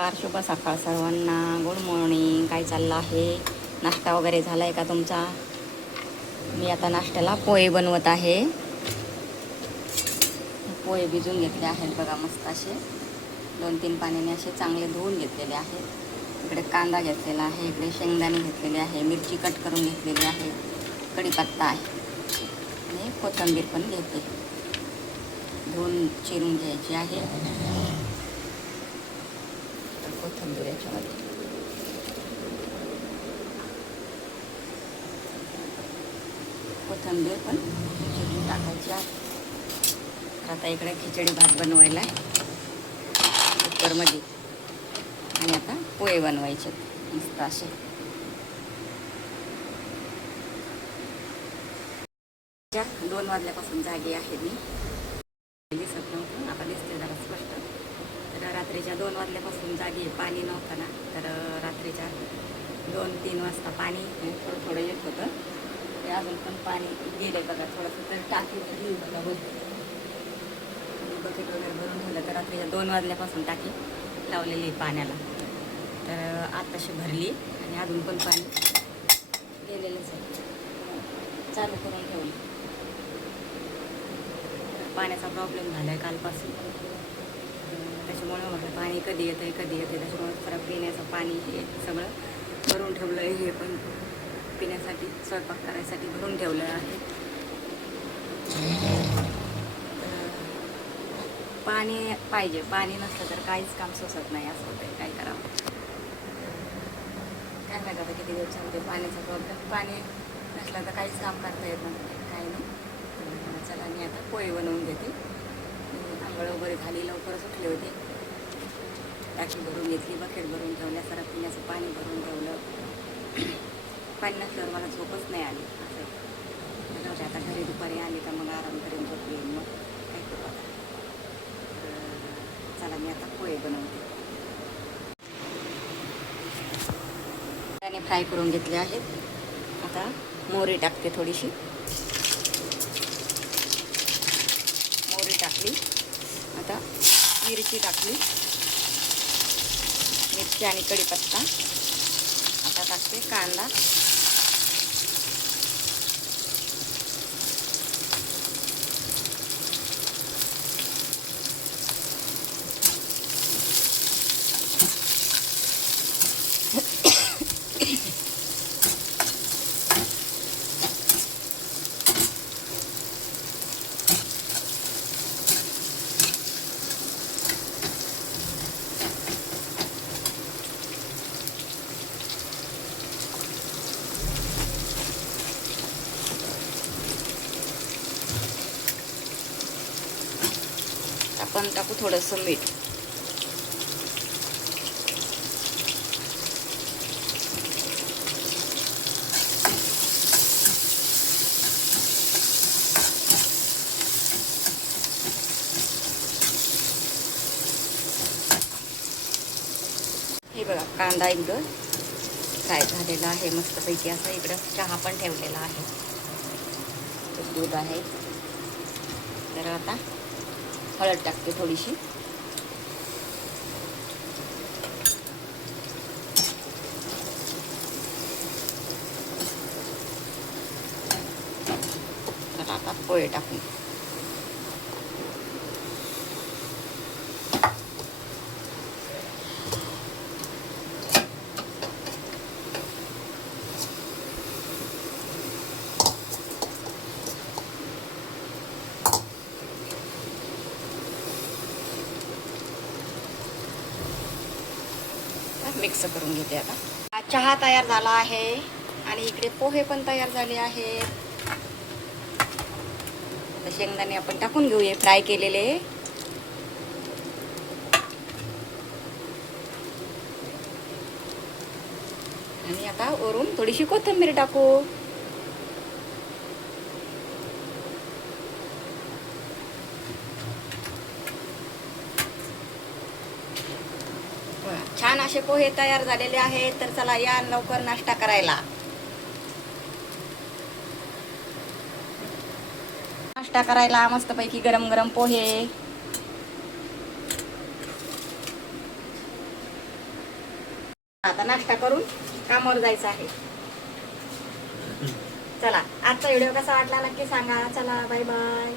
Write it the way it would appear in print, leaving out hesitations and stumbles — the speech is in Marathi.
नमस्कार, शुभ सकाळ सर्वांना. Good morning. काय चाललं आहे? नाश्ता वगैरे झाला आहे का तुमचा? मी आता नाश्त्याला पोहे बनवत आहे. पोहे भिजून घेतले आहेत बघा, मस्त असे 2-3 पाण्याने असे चांगले धुवून घेतलेले आहेत. इकडे कांदा घेतलेला आहे, इकडे शेंगदाणे घेतलेले आहे, मिरची कट करून घेतलेली आहे, कढीपत्ता आहे आणि कोथिंबीर पण घेते. धुवून चिरून घ्यायची आहे. कोथिंबीर याच्यामध्ये कोथिंबीर पण चिरून टाकायची आहे. आता इकडे खिचडी भात बनवायला आहे कुकरमध्ये आणि आता पोहे बनवायचे मस्त असे. 2 वाजल्यापासून जागी आहे मी. दिसत नव्हतं, आता दिसते जरा स्पष्ट. तर रात्रीच्या 2 वाजल्यापासून जागी आहे. पाणी नव्हतं ना, तर रात्रीच्या 2-3 वाजता पाणी थोडं थोडं येत होतं. ते अजून पण पाणी गेले बघा, थोडंसं तर टाकी भरली बघा. बकेट वगैरे भरून ठेवलं. तर रात्रीच्या 2 वाजल्यापासून टाकी लावलेली आहे पाण्याला. तर आत्ताशी भरली आणि अजून पण पाणी गेलेलंच आहे. चालू करून ठेवली. पाण्याचा प्रॉब्लेम झाला आहे कालपासून. त्याच्यामुळे म्हटलं पाणी कधी येतं त्याच्यामुळे जरा पिण्याचं पाणी हे सगळं भरून ठेवलं आहे. हे पण पिण्यासाठी, स्वयंपाक करायसाठी भरून ठेवलं आहे. पाणी पाहिजे, पाणी नसलं तर काहीच काम सोसत नाही, असं होतं. काय करावं काय माहिती आता किती दिवस चालते पाण्याचा प्रॉब्लेम. पाणी नसलं तर काहीच काम करता येत नाही, काही नाही. चला मी आता पोहे बनवून घेते. आंघोळ वगैरे झाली, लवकरच उठले होते. टाकी भरून घेतली, बकेट भरून ठेवल्या, सरा पिण्याचं पाणी भरून ठेवलं. पाणी नसल्यावर मला झोपच नाही आली. असं आता घरी दुपारी आली का मग आराम करेन, झोप येईल. मग काय करू आता. चला मी आता पोहे बनवते. त्याने फ्राय करून घेतले आहेत. आता मोहरी टाकते थोडीशी. मोहरी टाकली. आता मिरची टाकली, मिरची आणि कढीपत्ता. आता टाकते कांदा. आपण टाकू थोडंसं मीठ. हे बघा, कांदा एकदम फ्राय झालेला आहे मस्तपैकी. असं इकडं चहा पण ठेवलेला आहे, दूध आहे. तर आता हळद टाकते थोडीशी. तर आता पोहे टाकून मिक्स करून घेते. आता चहा तयार झाला आहे आणि इकडे पोहे पण तयार झाले आहेत. आता शेंगदाणे आपण टाकून घेऊया, फ्राय केलेले. आणि आता वरून थोडीशी कोथिंबीर टाकू. छान असे पोहे तयार झालेले आहेत. तर चला या लवकर नाश्ता करायला. नाश्ता करायला मस्तपैकी गरम गरम पोहे. आता नाश्ता करून कामावर जायचं आहे. चला, आजचा व्हिडिओ कसा वाटला नक्की सांगा. चला, बाय बाय.